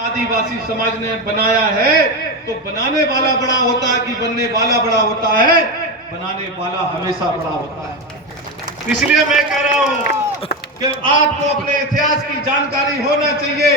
आदिवासी समाज ने बनाया है तो बनाने वाला बड़ा होता है कि बनने वाला बड़ा होता है? बनाने वाला हमेशा बड़ा होता है। इसलिए मैं कह रहा हूं कि आपको अपने इतिहास की जानकारी होना चाहिए।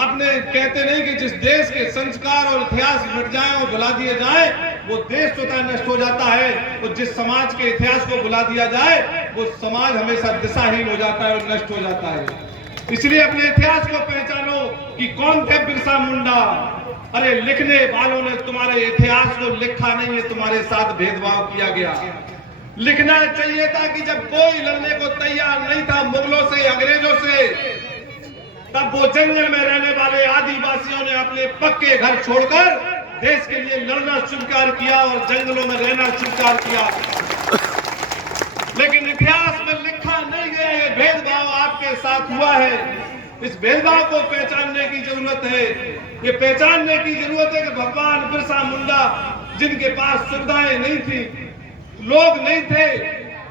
अपने कहते नहीं कि जिस देश के संस्कार और इतिहास मिट जाए और भुला दिए जाए वो देश स्वतः नष्ट हो जाता है, और जिस समाज के इतिहास को भुला दिया जाए वो समाज हमेशा दिशाहीन हो जाता है और नष्ट हो जाता है। इसलिए अपने इतिहास को पहचानो कि कौन थे बिरसा मुंडा। अरे लिखने वालों ने तुम्हारे इतिहास को लिखा नहीं है, तुम्हारे साथ भेदभाव किया गया। लिखना चाहिए था कि जब कोई लड़ने को तैयार नहीं था मुगलों से, अंग्रेजों से, तब वो जंगल में रहने वाले आदिवासियों ने अपने पक्के घर छोड़कर देश के लिए लड़ना स्वीकार किया और जंगलों में रहना स्वीकार किया। लेकिन इतिहास में लिखा नहीं गया ये भेदभाव आपके साथ हुआ है। इस भेदभाव को पहचानने की जरूरत है। ये पहचानने की जरूरत है कि भगवान बिरसा मुंडा, जिनके पास सुविधाएं नहीं थी, लोग नहीं थे,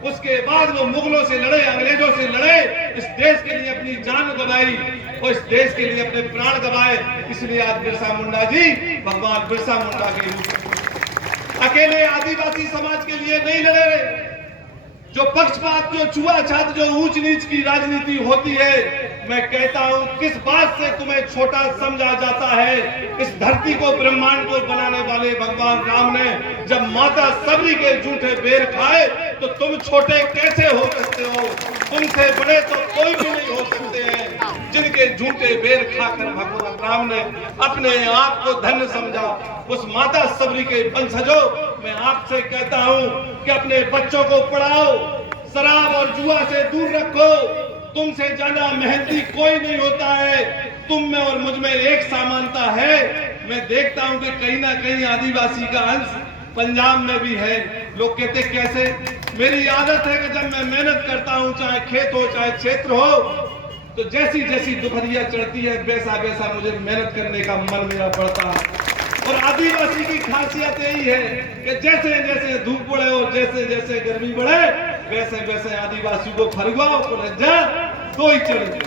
उसके बाद वो मुगलों से लड़े, अंग्रेजों से लड़े, इस देश के लिए अपनी जान गंवाई और इस देश के लिए अपने प्राण गंवाए। इसलिए आज बिरसा मुंडा जी भगवान बिरसा मुंडा के रूप अकेले आदिवासी समाज के लिए नहीं लड़े। जो पक्षपात, जो छुआछूत, जो ऊंच नीच की राजनीति होती है, मैं कहता हूं किस बात से तुम्हें छोटा समझा जाता है? इस धरती को, ब्रह्मांड को बनाने वाले भगवान राम ने जब माता सबरी के जूठे बेर खाए तो तुम छोटे कैसे हो सकते हो? तुमसे बड़े तो कोई भी नहीं हो सकते हैं। जिनके झूठे बेर खाकर भगवान राम ने अपने आप को धन्य समझा, उस माता सबरी के वंशजों, मैं आपसे कहता हूं कि अपने बच्चों को पढ़ाओ, शराब और जुआ से दूर रखो। तुमसे ज्यादा मेहनती कोई नहीं होता है। तुम में और मुझ में एक समानता है। मैं देखता हूं कि कहीं ना कहीं आदिवासी का अंश पंजाब में भी है। लोग कहते कैसे? मेरी आदत है कि जब मैं मेहनत करता हूं, चाहे खेत हो चाहे क्षेत्र हो, तो जैसी जैसी दुपहरिया चढ़ती है वैसा वैसा मुझे मेहनत करने का मन मेरा बढ़ता है। और आदिवासी की खासियत यही है कि जैसे जैसे धूप बढ़े और जैसे जैसे गर्मी बढ़े वैसे वैसे आदिवासी को फरवा को लज्जा तो ही चढ़े।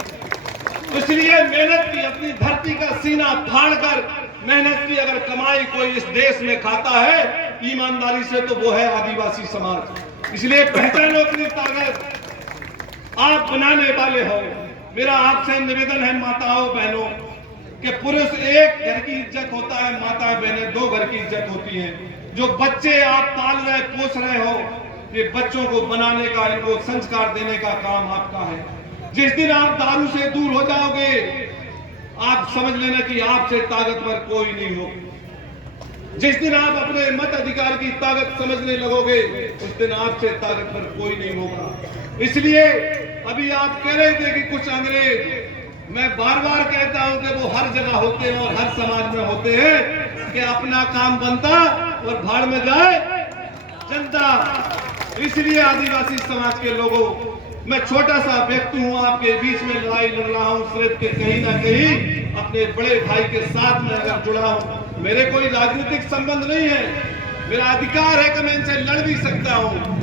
इसलिए मेहनत की, अपनी धरती का सीना फाड़कर मेहनत की अगर कमाई कोई इस देश में खाता है ईमानदारी से, तो वो है आदिवासी समाज। इसलिए पहचानो अपनी ताकत। आप बनाने वाले हो। मेरा आपसे निवेदन है माताओं बहनों कि पुरुष एक घर की इज्जत होता है, माता बहनें दो घर की इज्जत होती है। जो बच्चे आप पाल रहे, पोस रहे हो, ये बच्चों को बनाने का, इनको संस्कार देने का काम आपका है। जिस दिन आप दारू से दूर हो जाओगे, आप समझ लेना कि आपसे ताकतवर कोई नहीं हो। जिस दिन आप अपने मत अधिकार की ताकत समझने लगोगे, उस दिन आपसे ताकतवर कोई नहीं होगा। इसलिए अभी आप कह रहे थे कि कुछ अंग्रेज, मैं बार बार कहता हूं कि वो हर जगह होते हैं और हर समाज में होते हैं कि अपना काम बनता और भाड़ में जाए जनता। इसलिए आदिवासी समाज के लोगों, मैं छोटा सा व्यक्ति हूं, आपके बीच में लड़ाई लड़ रहा हूं सिर्फ कि कहीं ना कहीं अपने बड़े भाई के साथ में अगर जुड़ा हूं। मेरे कोई राजनीतिक संबंध नहीं है। मेरा अधिकार है कि मैं इनसे लड़ भी सकता हूं,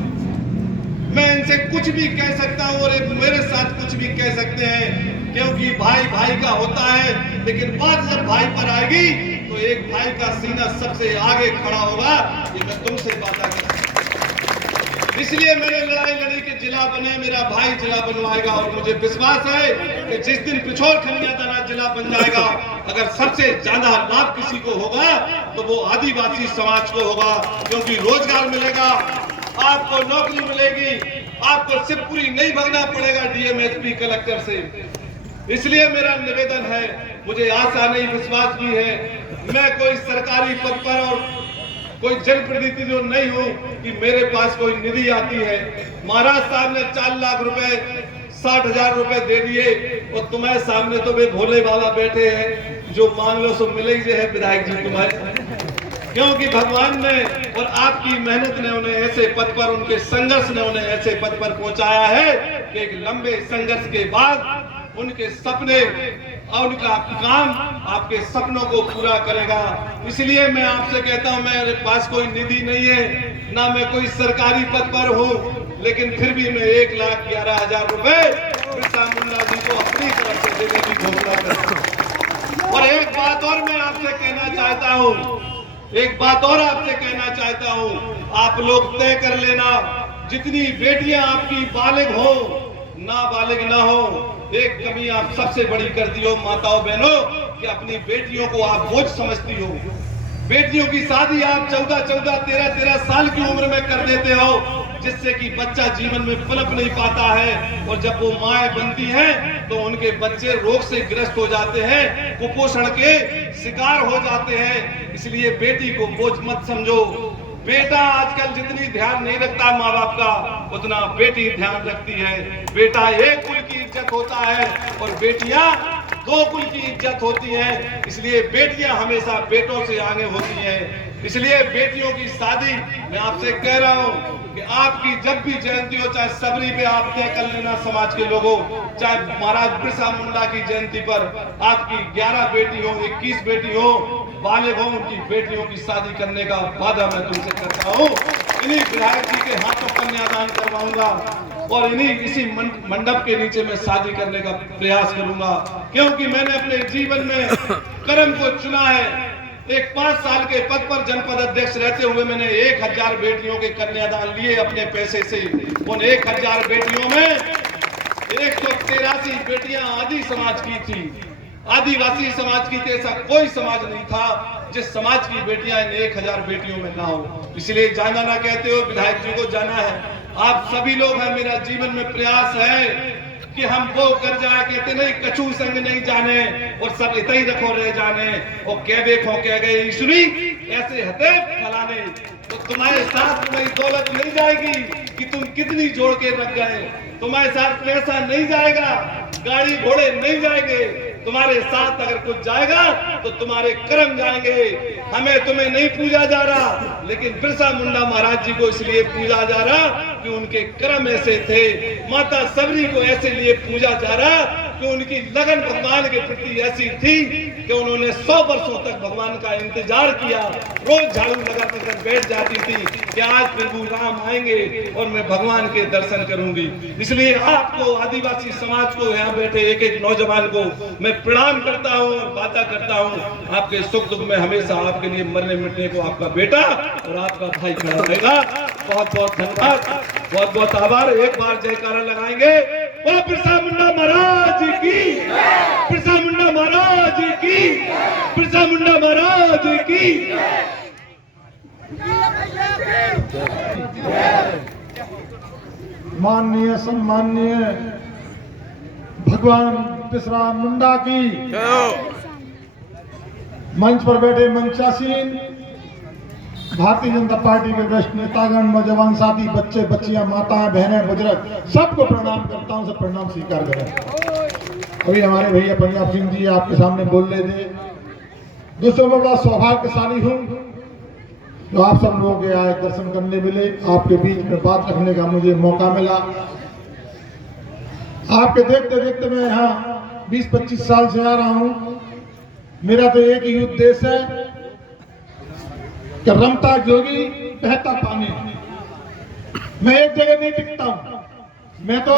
मैं इनसे कुछ भी कह सकता हूं और मेरे साथ कुछ भी कह सकते हैं, क्योंकि भाई भाई का होता है। लेकिन बात जब भाई पर आएगी तो एक भाई का सीना सबसे आगे खड़ा होगा। ये मैं तुमसे वादा करता हूं। इसलिए मैंने लड़ाई लड़ी कि जिला बने, मेरा भाई जिला बनवाएगा। और मुझे विश्वास है कि जिस दिन पिछोर खमिया थाना जिला बन जाएगा, अगर सबसे ज्यादा लाभ किसी को होगा तो वो आदिवासी समाज को होगा, क्योंकि रोजगार मिलेगा, आपको नौकरी मिलेगी, आपको शिवपुरी नहीं भागना पड़ेगा डीएम एसपी कलेक्टर से। इसलिए मेरा निवेदन है, मुझे आशा नहीं विश्वास भी है, मैं कोई सरकारी पद पर और कोई जनप्रतिनिधि जो नहीं हूं कि मेरे पास कोई निधि आती है। महाराज साहब ने 4 लाख रुपए, 60,000 रुपए दे दिए और तुम्हारे सामने तो वे भोले बाबा बैठे हैं, जो मांग लो सो मिलेगी है विधायक जी तुम्हारे। क्योंकि भगवान ने और आपकी मेहनत ने उन्हें ऐसे पद पर, उनके संघर्ष ने उन्हें ऐसे पद पर पहुंचाया है कि एक लंबे संघर्ष के बाद उनके सपने और उनका काम आपके सपनों को पूरा करेगा। इसलिए मैं आपसे कहता हूं, मेरे पास कोई निधि नहीं है, ना मैं कोई सरकारी पद पर हूं, लेकिन फिर भी मैं 1,11,000 रुपए बिरसा मुंडा जी को अपनी तरफ से देने की घोषणा करता हूं। और बात और मैं आपसे कहना चाहता हूँ, एक बात और आपसे कहना चाहता हूँ, आप लोग तय कर लेना, जितनी बेटियां आपकी बालिग हो नाबालिग ना हो, एक कमी आप सबसे बड़ी करती हो माताओं बहनों कि अपनी बेटियों को आप बोझ समझती हो। बेटियों की शादी आप 14-14, 13-13 साल की उम्र में कर देते हो, जिससे कि बच्चा जीवन में पनप नहीं पाता है, और जब वो माएँ बनती हैं तो उनके बच्चे रोग से ग्रस्त हो जाते हैं, कुपोषण के शिकार हो जाते हैं। इसलिए बेटी को बोझ मत समझो। बेटा आजकल जितनी ध्यान नहीं रखता माँ बाप का, उतना बेटी ध्यान रखती है। बेटा एक कुल की इज्जत होता है और बेटियां 2 कुल की इज्जत होती है। इसलिए बेटियां हमेशा बेटों से आगे होती हैं। इसलिए बेटियों की शादी मैं आपसे कह रहा हूं कि आपकी जब भी जयंती हो, चाहे सबरी पे आप तय कर लेना समाज के लोगों, चाहे महाराज बिरसा मुंडा की जयंती पर आपकी 11 बेटी हो, 21 बेटी हो, बालिग हो, उनकी बेटियों की शादी करने का वादा मैं तुमसे करता हूँ। इन्हीं विधायक जी के हाथों कन्यादान करवाऊंगा और इसी मंडप के नीचे मैं शादी करने का प्रयास करूंगा, क्योंकि मैंने अपने जीवन में कर्म को चुना है। एक 5 साल के पद पर जनपद अध्यक्ष रहते हुए मैंने 1000 बेटियों के कन्यादान लिए अपने पैसे से। उन 1000 बेटियों में 183 बेटियां आदि समाज की थी, आदिवासी समाज की थी। ऐसा कोई समाज नहीं था जिस समाज की बेटियां इन 1000 बेटियों में ना हो। इसलिए जाना ना कहते हो, विधायक जी को जाना है। आप सभी लोग हैं, मेरा जीवन में प्रयास है कि हम वो कर जाए, कहते नहीं कछू संग नहीं जाने और सब इतना ही रखो रह जाने, और कह देखो कह गए ईश्वरी ऐसे हते फलाने, तो तुम्हारे साथ तुम्हारी दौलत नहीं जाएगी कि तुम कितनी जोड़ के रख गए, तुम्हारे साथ पैसा नहीं जाएगा, गाड़ी घोड़े नहीं जाएंगे, तुम्हारे साथ अगर कुछ जाएगा तो तुम्हारे कर्म जाएंगे। हमें तुम्हें नहीं पूजा जा रहा, लेकिन बिरसा मुंडा महाराज जी को इसलिए पूजा जा रहा कि उनके कर्म ऐसे थे। माता सबरी को ऐसे लिए पूजा जा रहा कि उनकी लगन भगवान के प्रति ऐसी थी कि उन्होंने 100 वर्षों तक भगवान का इंतजार किया। रोज झाड़ू लगा कर बैठ जाती थी कि आज प्रभु राम आएंगे और मैं भगवान के दर्शन करूंगी। इसलिए आपको, आदिवासी समाज को, यहाँ बैठे एक एक नौजवान को मैं प्रणाम करता हूँ और वादा करता हूँ, आपके सुख दुख में हमेशा आपके लिए मरने मिटने को आपका बेटा और आपका भाई खड़ा रहेगा। बहुत बहुत धन्यवाद, बहुत बहुत आभार। एक बार जयकारा लगाएंगे, बोलो बिरसा मुंडा महाराज की, बिरसा मुंडा महाराज की, बिरसा मुंडा महाराज की। माननीय सम्माननीय भगवान बिरसा मुंडा की, मंच पर बैठे मंचासीन, भारतीय जनता पार्टी के वरिष्ठ नेतागण, नौजवान साथी, बच्चे बच्चियां, माताएं बहनें, बुजुर्ग, सबको प्रणाम करता हूं। सब प्रणाम स्वीकार करें। अभी हमारे भैया पंजाब सिंह जी आपके सामने बोल रहे थे। दोस्तों मैं बड़ा सौभाग्यशाली हूं जो आप सब लोगों के आए दर्शन करने मिले, आपके बीच में बात रखने का मुझे मौका मिला। आपके देखते देखते मैं यहाँ 20-25 साल से आ रहा हूँ। मेरा तो एक ही उद्देश्य है कि रमता जोगी बहता पानी। मैं एक जगह नहीं टिकता हूँ, मैं तो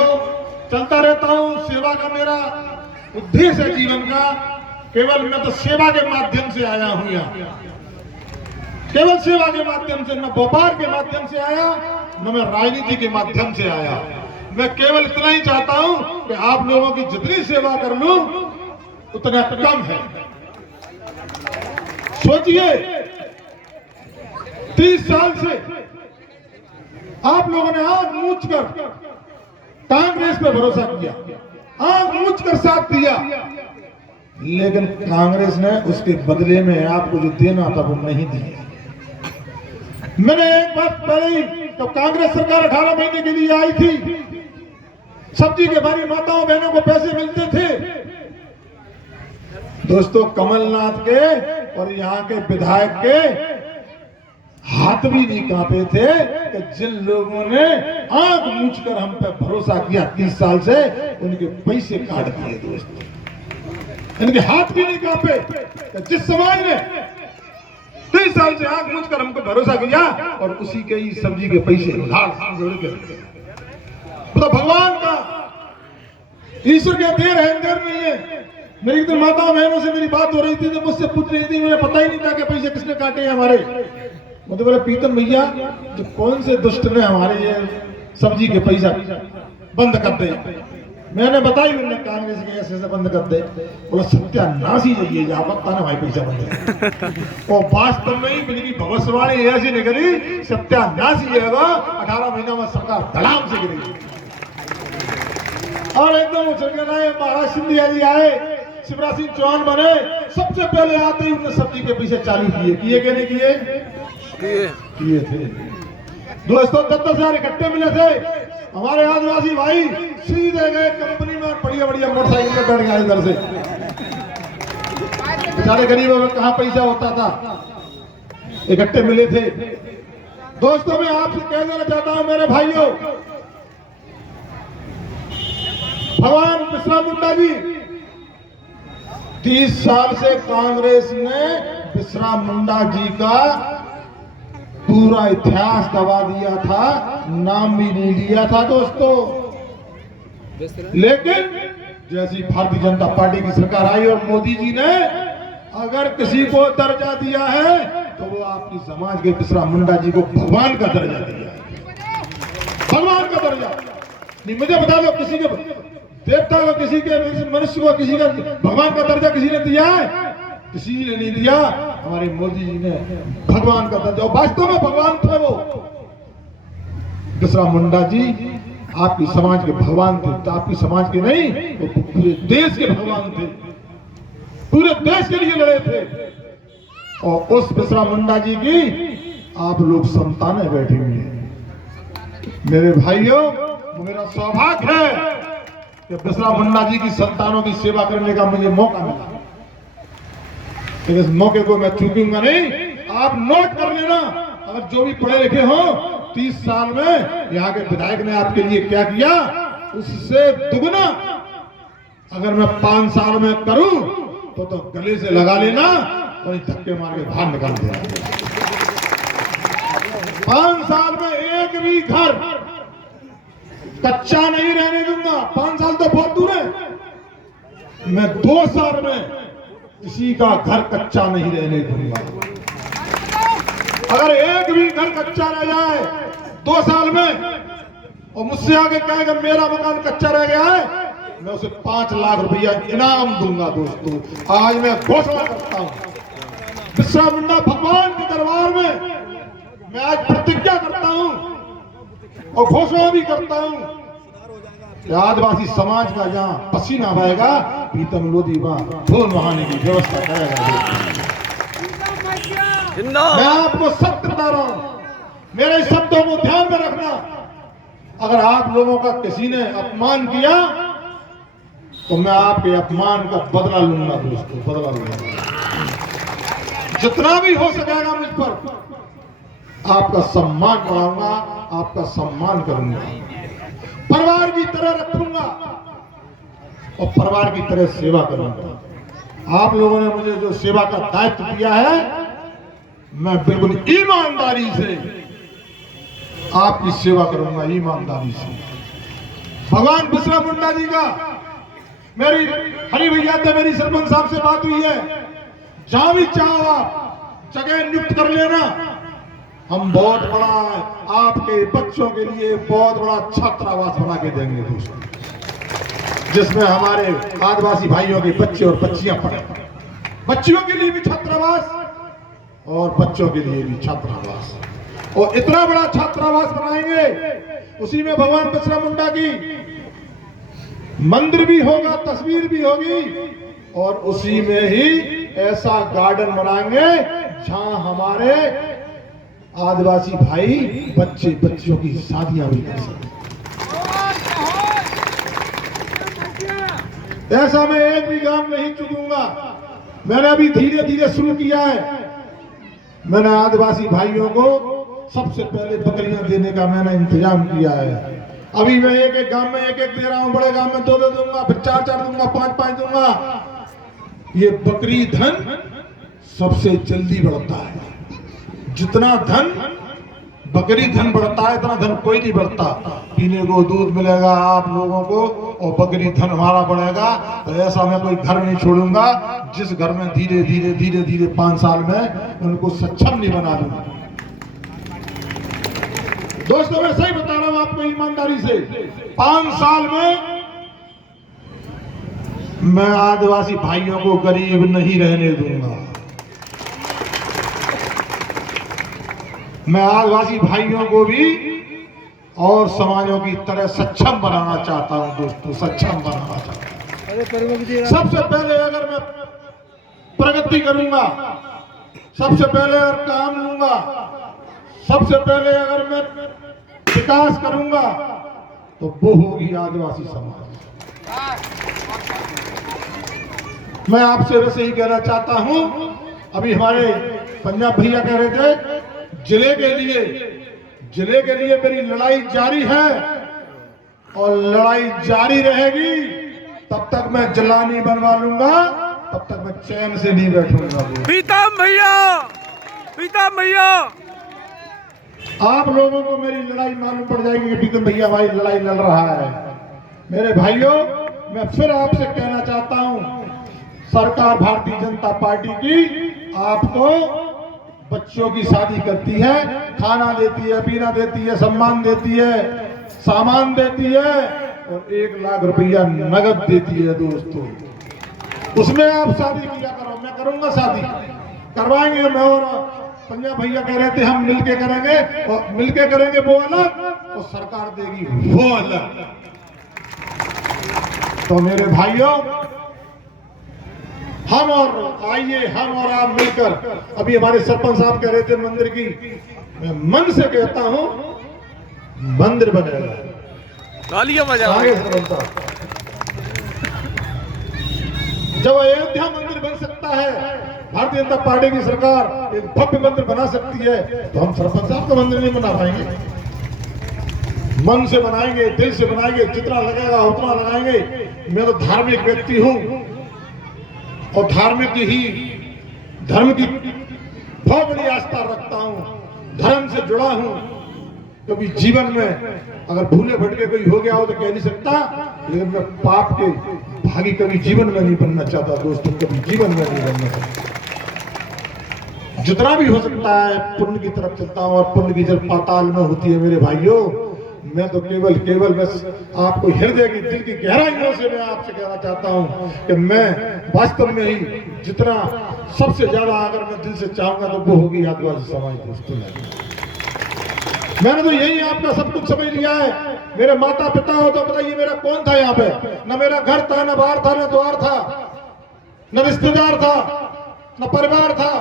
चलता रहता हूँ। सेवा का मेरा उद्देश्य है जीवन का। केवल मैं तो सेवा के माध्यम से आया हूँ यहाँ, केवल सेवा के माध्यम से, न व्यापार के माध्यम से आया, न मैं राजनीति के माध्यम से आया। मैं केवल इतना ही चाहता हूँ कि आप लोगों की जितनी सेवा कर लूं उतना कम है। सोचिए 30 साल से आप लोगों ने आंख मूंछ कर कांग्रेस पे भरोसा किया, आंख मूंछ कर साथ दिया, लेकिन कांग्रेस ने उसके बदले में आपको जो देना था वो नहीं दिया। मैंने एक बात पहले, तो कांग्रेस सरकार 18 महीने के लिए आई थी, सब्जी के भारी माताओं बहनों को पैसे मिलते थे। दोस्तों कमलनाथ के और यहाँ के विधायक के हाथ भी नहीं कांपे थे कि जिन लोगों ने आंख मूंछ कर हम पे भरोसा किया 30 साल से, उनके पैसे काट दिए। दोस्तों इनके हाथ भी नहीं कांपे कि जिस समाज ने 30 साल से आंख मूंछ कर हमको भरोसा किया और उसी के ही सब्जी के पैसे उधार जोड़ के, तो भगवान का, ईश्वर के देर है अंदर नहीं है। मेरी तो माता बहनों से मेरी बात हो रही थी तो मुझसे पूछ रही थी, मुझे पता ही नहीं था कि पैसे किसने काटे हैं हमारे। मुझे बोले प्रीतम भैया जो कौन से दुष्ट ने हमारे ये सब्जी के पैसा बंद कर दे। मैंने बताई उन्होंने कांग्रेस के ऐसे बंद कर दे। बोला सत्यानाश ही जाइए जा पता ना भाई पैसा बंद और वास्तव में ही मेरी भविष्यवाणी ऐसी निकली, सत्यानाश ही होगा। 18 महीना में सरकार धड़ाम से गिरेगी और एकदम उछल कर आए। महाराज सिंधिया जी आए, शिवराज सिंह चौहान बने, सबसे पहले आते ही उन्होंने सब्जी के पीछे चालू किए कि नहीं किए थे। दोस्तों 10,000 इकट्ठे मिले थे। हमारे आदिवासी भाई सीधे गए कंपनी में, बढ़िया बढ़िया मोटरसाइकिल में बैठ गए इधर से। बेचारे गरीबों में कहाँ पैसा होता था, इकट्ठे मिले थे। दोस्तों मैं आपसे कह देना चाहता हूं मेरे भाइयों, भगवान बिरसा मुंडा जी 30 साल से कांग्रेस ने बिरसा मुंडा जी का पूरा इतिहास दबा दिया था, नाम भी नहीं लिया था दोस्तों। लेकिन जैसी भारतीय जनता पार्टी की सरकार आई और मोदी जी ने अगर किसी को दर्जा दिया है तो वो आपकी समाज के बिरसा मुंडा जी को भगवान का दर्जा दिया है। भगवान का दर्जा नहीं, मुझे बता दो किसी के देवता को, किसी के मनुष्य को, किसी का भगवान का दर्जा किसी ने दिया है? किसी ने नहीं दिया। हमारे मोदी जी ने भगवान का दर्जा, वास्तव में भगवान थे वो। बिरसा मुंडा जी आपकी समाज के भगवान थे, तो आपकी समाज के नहीं, वो पूरे देश के भगवान थे, पूरे देश के लिए लड़े थे। और उस बिरसा मुंडा जी की आप लोग संतानें बैठी हुई हैं। मेरे भाइयों, मेरा सौभाग्य है कि बिरसा मुंडा जी की संतानों की सेवा करने का मुझे मौका मिला। तो इस मौके को मैं चूकूंगा नहीं। आप नोट कर लेना, अगर जो भी पढ़े लिखे हो, 30 साल में यहाँ के विधायक ने आपके लिए क्या किया, उससे दुगना अगर मैं 5 साल में करूं तो गले से लगा लेना और धक्के मार के बाहर निकाल देना। 5 साल में एक भी घर कच्चा नहीं रहने दूंगा। 5 साल तो बहुत दूर है, मैं 2 साल में किसी का घर कच्चा नहीं रहने दूंगा। अगर एक भी घर कच्चा रह जाए 2 साल में और मुझसे आगे कहेगा मेरा मकान कच्चा रह गया है, मैं उसे 5 लाख रुपया इनाम दूंगा। दोस्तों आज मैं घोषणा करता हूं बिरसा मुंडा भगवान के दरबार में, मैं आज प्रतिज्ञा करता हूं और घोषणा भी करता हूं कि आदिवासी समाज का जहां पसीना बहेगा, प्रीतम लोधी वहां खून बहाने की व्यवस्था करेगा। मैं आपको सत्य बता रहा हूं, मेरे शब्दों को ध्यान में रखना। अगर आप लोगों का किसी ने अपमान किया तो मैं आपके अपमान का बदला लूंगा। दोस्तों बदला लूंगा, जितना भी हो सकेगा मुझ पर आपका सम्मान बढ़ाऊंगा, आपका सम्मान करूंगा, परिवार की तरह रखूंगा और परिवार की तरह सेवा करूंगा। आप लोगों ने मुझे जो सेवा का दायित्व दिया है, मैं बिल्कुल ईमानदारी से आपकी सेवा करूंगा, ईमानदारी से। भगवान बिरसा मुंडा जी का मेरी हरि भैया से मेरी सरपंच साहब से बात हुई है, जहां भी चाहो आप जगह नियुक्त कर लेना। हम बहुत बड़ा आपके बच्चों के लिए बहुत बड़ा छात्रावास बना के देंगे दोस्तों, जिसमें हमारे आदिवासी भाइयों के बच्चे और बच्चियां पढ़े। बच्चियों के लिए भी छात्रावास और बच्चों के लिए भी छात्रावास, और इतना बड़ा छात्रावास बनाएंगे, उसी में भगवान बिरसा मुंडा की मंदिर भी होगा, तस्वीर भी होगी, और उसी में ही ऐसा गार्डन बनाएंगे जहां हमारे आदिवासी भाई बच्चे बच्चियों की शादियां भी कर सकें। ऐसा मैं एक भी काम नहीं चुकूंगा। मैंने अभी धीरे धीरे शुरू किया है। मैंने आदिवासी भाइयों को सबसे पहले बकरियां देने का मैंने इंतजाम किया है। अभी मैं एक एक गांव में एक एक दे रहा हूं, बड़े गांव में 2-2 दूंगा, फिर 4-4 दूंगा, 5-5 दूंगा। ये बकरी धन सबसे जल्दी बढ़ता है। जितना धन बकरी धन बढ़ता है, इतना धन कोई नहीं बढ़ता। पीने को दूध मिलेगा, आप लोगों को और बकरी धन हमारा बढ़ेगा। तो ऐसा मैं कोई घर नहीं छोड़ूंगा जिस घर में धीरे धीरे धीरे धीरे 5 साल में उनको सक्षम नहीं बना दूंगा। दोस्तों मैं सही बता रहा हूं आपको ईमानदारी से, 5 साल में मैं आदिवासी भाइयों को गरीब नहीं रहने दूंगा। मैं आदिवासी भाइयों को भी और समाजों की तरह सक्षम बनाना चाहता हूं दोस्तों, सक्षम बनाना चाहता हूं। सबसे पहले अगर मैं प्रगति करूंगा, सबसे पहले अगर काम लूंगा, सबसे पहले अगर मैं विकास करूंगा तो वो होगी आदिवासी समाज। मैं आपसे वैसे ही कहना चाहता हूं, अभी हमारे पंजाब भैया कह रहे थे जिले के लिए मेरी लड़ाई जारी है और लड़ाई जारी रहेगी। तब तक मैं जिला नहीं बनवा लूंगा, तब तक मैं चैन से नहीं बैठूंगा। प्रीतम भैया आप लोगों को मेरी लड़ाई मालूम पड़ जाएगी कि प्रीतम भैया भाई लड़ाई लड़ रहा है। मेरे भाइयों, मैं फिर आपसे कहना चाहता हूं, सरकार भारतीय जनता पार्टी की आपको बच्चों की शादी करती है, खाना देती है, पीना देती है, सम्मान देती है, सामान देती है और 1 लाख रुपया नगद देती है दोस्तों। उसमें आप शादी किया करो, मैं करूंगा शादी, करवाएंगे। मैं और पंजाब भैया कह रहे थे हम मिलके करेंगे, और मिलके करेंगे वो अलग और सरकार देगी वो अलग। तो मेरे भाइयों, हम और आप मिलकर, अभी हमारे सरपंच साहब कह रहे थे मंदिर की, मैं मन से कहता हूं मंदिर बनेगा। तालियां आगे सरपंच साहब, जब अयोध्या मंदिर बन सकता है, भारतीय जनता पार्टी की सरकार एक भव्य मंदिर बना सकती है, तो हम सरपंच साहब का मंदिर नहीं बना पाएंगे? मन से बनाएंगे, दिल से बनाएंगे, जितना लगेगा उतना लगाएंगे। मैं तो धार्मिक व्यक्ति हूं और धर्म की बहुत बड़ी आस्था रखता हूं, धर्म से जुड़ा हूं। कभी जीवन में अगर भूले भटके कोई हो गया हो तो कह नहीं सकता, लेकिन मैं पाप के भागी कभी जीवन में नहीं बनना चाहता दोस्तों, कभी जीवन में नहीं बनना चाहता। जितना भी हो सकता है पुण्य की तरफ चलता हूं और पुण्य की जल पाताल में होती है मेरे भाइयों। मैं तो केवल मैं आपको हृदय की, दिल की गहराइयों से मैं आपसे कहना चाहता हूं कि मैं वास्तव में ही जितना सबसे ज्यादा अगर मैं दिल से चाहूंगा तो वो होगी आदिवासी समाज दोस्तों। मैंने तो यही आपका सब कुछ समझ लिया है। मेरे माता पिता हो तो बताइए मेरा कौन था यहाँ पे? न मेरा घर था, न बाहर था, न द्वार था, न रिश्तेदार था, न परिवार था,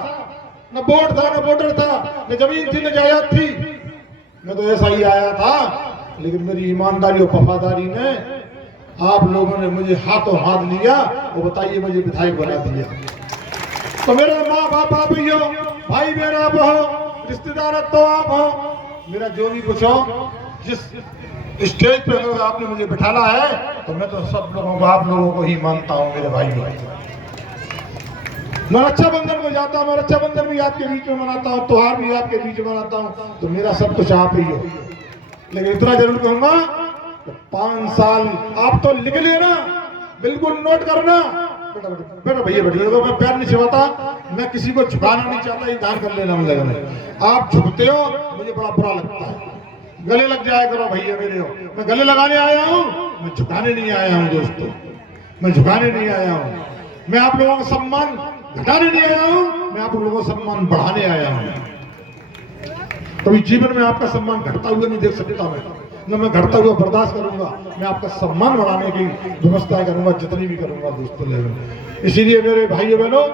न बोर्ड था, न वोटर था, न जमीन थी, न जायदाद थी। मैं तो ऐसा ही आया था, लेकिन मेरी ईमानदारी और वफादारी ने आप लोगों ने मुझे हाथों हाथ लिया और बताइए मुझे विधायक बना दिया। तो मेरे माँ बाप आप ही हो, भाई मेरा आप हो, रिश्तेदार तो आप हो, मेरा जो भी कुछ हो, जिस स्टेज पे अगर आपने मुझे बिठाना है तो मैं तो सब लोगों को, आप लोगों को ही मानता हूँ मेरे भाई। मैं रक्षाबंधन को जाता हूँ, मैं रक्षाबंधन भी आपके बीच में मनाता हूँ, त्योहार भी आपके बीच में मनाता हूँ, तो मेरा सब कुछ आप ही हो। लेकिन इतना जरूर कहूंगा, 5 साल आप तो लिख लेना, बिल्कुल नोट करना। बेटा भैया बैठिए, तो मैं पैर नहीं छिपाता, मैं किसी को झुकाना नहीं चाहता, ये ध्यान कर लेना। मुझे आप झुकते हो, मुझे बड़ा बुरा लगता है। गले लग जाया करो भैया मेरे हो, मैं गले लगाने आया हूँ, मैं झुकाने नहीं आया हूँ दोस्तों, मैं झुकाने नहीं आया हूँ। मैं आप लोगों का सम्मान घटाने नहीं आया हूँ, मैं आप लोगों का सम्मान बढ़ाने आया हूँ। कभी जीवन में आपका सम्मान घटता हुआ नहीं देख सकता मैं, न मैं घटता हुआ बर्दाश्त करूंगा। मैं आपका सम्मान बढ़ाने की व्यवस्था करूंगा, जितनी भी करूंगा दोस्तों लेवल। इसीलिए मेरे भाइयों बहनों,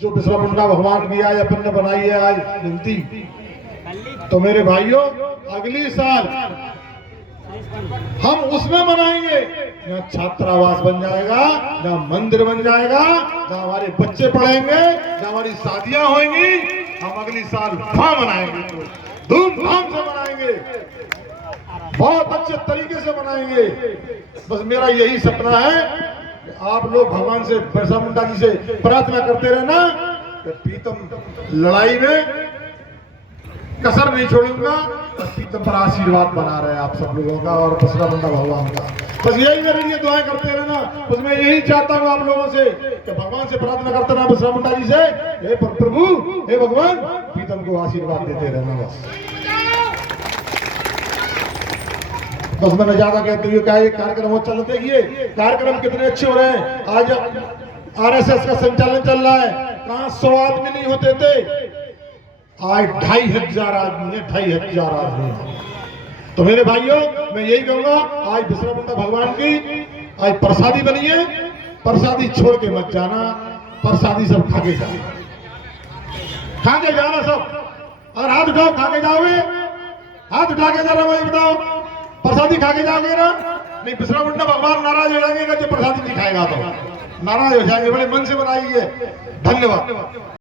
जो बिरसा मुंडा भगवान की आज अपन ने बनाई है आज जयंती, तो मेरे भाइयों अगली साल हम उसमें मनाएंगे जहाँ छात्रावास बन जाएगा, जहाँ मंदिर बन जाएगा, जहाँ हमारे बच्चे पढ़ेंगे, जहाँ हमारी शादियां होंगी। हम अगली साल वहां मनाएंगे, धूमधाम से मनाएंगे, बहुत अच्छे तरीके से मनाएंगे। बस मेरा यही सपना है कि आप लोग भगवान से, बिरसा मुंडा जी से प्रार्थना करते रहना कि प्रीतम लड़ाई में कसर नहीं छोड़ूंगा। बस पीतम पर आशीर्वाद बना रहे आप सब लोगों का और बसरा मुंडा भगवान का। बस यही मेरे लिए दुआएं करते रहना। बस मैं यही चाहता हूँ आप लोगों से कि भगवान से प्रार्थना करते रहना, बसरा मुंडा जी से, हे प्रभु, हे भगवान, पीतम को आशीर्वाद देते रहना। बस मैंने ज्यादा कहते हुए क्या ये कार्यक्रम हो चलते ये कार्यक्रम कितने अच्छे हो रहे हैं। आज आरएसएस का संचालन चल रहा है, कहाँ 100 आदमी नहीं होते थे, आज 2500 आदमी है, 2500 आदमी है। तो मेरे भाइयों मैं यही कहूंगा, आज बसरा मुंडा भगवान की आज प्रसादी बनी है, प्रसादी छोड़ के मत जाना, प्रसादी सब खा के जाना, खा के जाना सब। और हाथ उठाओ, खा के जाओगे, हाथ उठा के जाना, मुझे बताओ प्रसादी खा के जाओगे ना? नहीं, बसरा मुंडा भगवान नाराज हो जाएंगे जो प्रसादी नहीं खाएगा तो नाराज हो जाएंगे। बड़े मन से बनाइए। धन्यवाद।